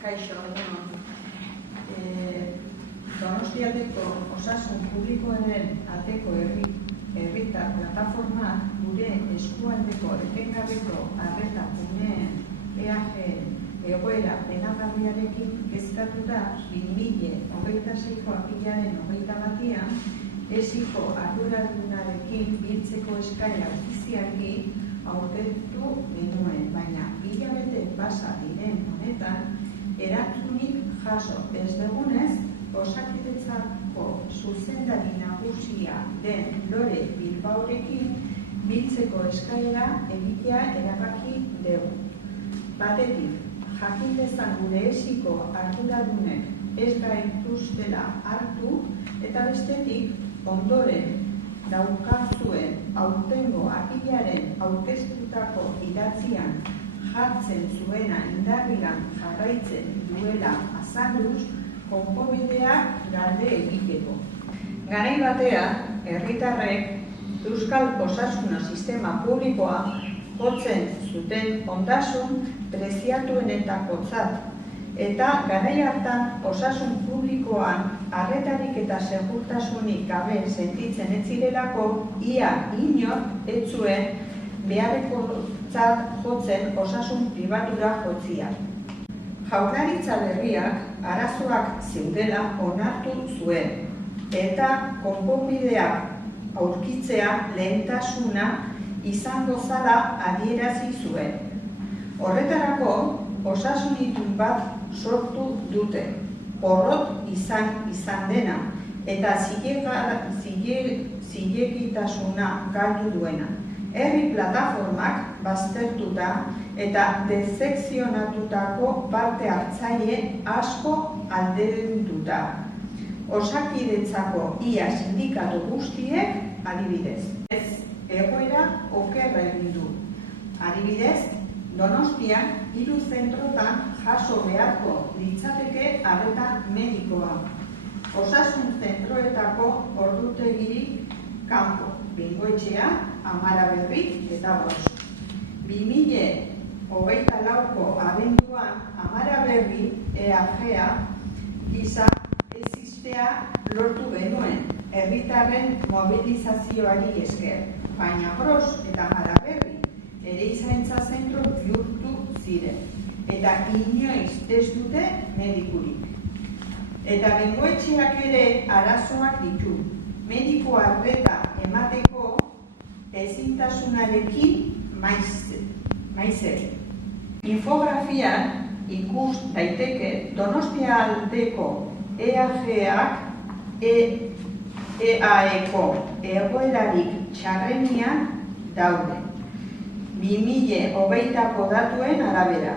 Kaixo, Donostialdeko osasun publikoaren aldeko herritar plataforma gure eskualdeko etengabeko arreta guneen egoera penagarriarekin kezkatuta 2026ko apirilaren 21ean esiko arduradunarekin biltzeko eskaera ofizialki aurkeztu genuen, baina hilabete pasa diren honetan erantzunik jaso ez dugunez, Osakidetzako zuzendari nagusia den Lore Bilbaorekin biltzeko eskaera egitea erabaki dugu. Batetik, jakin dezan gure esiko arduradunek ez gaituztela hartu, eta bestetik, ondoren daukazuen aurtengo apirilaren aurkeztutako idatzian jartzen zuena indarrian jarraitzen duela azalduz, konponbideak galde egiteko. Garai batean, herritarrek euskal osasuna sistema publikoa jotzen zuten ondasun preziatuenetakotzat, eta garai hartan osasun publikoan arretarik eta segurtasunik gabe sentitzen ez zirelako ia inor ez zuen beharrekotzat jotzen osasun pribatura jotzia. Jaurlaritza berriak arazoak zeudela onartu zuen, eta konponbideak aurkitzea lehentasuna izango zela adierazi zuen. Horretarako, osasun itun bat sortu dute, porrot izan dena, eta zilegitasuna galdu duena. Herri plataformak baztertuta eta desekzionatutako parte hartzaile asko aldenduta. Osakidetzako ia sindikatu guztiek adibidez. Egoera okerra egin du. Adibidez, Donostian 3 zentrotan jaso beharko litzateke arreta medikoa. Osasun zentroetako ordutegirik kanpo, Bengoetxea, Amaraberri eta Bost. 2024ko abenduan Amaraberri EAGA gisa existea lortu genuen herritarren mobilizazioari esker, baina Bost eta Amaraberri erizaintza zentro bihurtu ziren, eta inoiz ez dute medikurik. Eta Bengoetxeak ere arazoak ditu, mediko arreta emateko ezintasunarekin maizek. Infografian ikus daiteke Donostialdeko EAEko egoerarik txarrenian daude. 2020ko datuen arabera.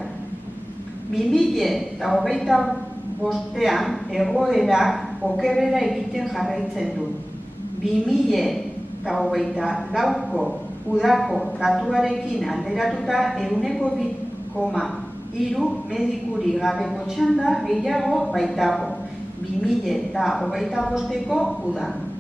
2025ean egoerak okerrera egiten jarraitzen du. 2024ko udako datuarekin alderatuta 2,3 medikuri gabeko txanda gehiago baitago 2025ko udan.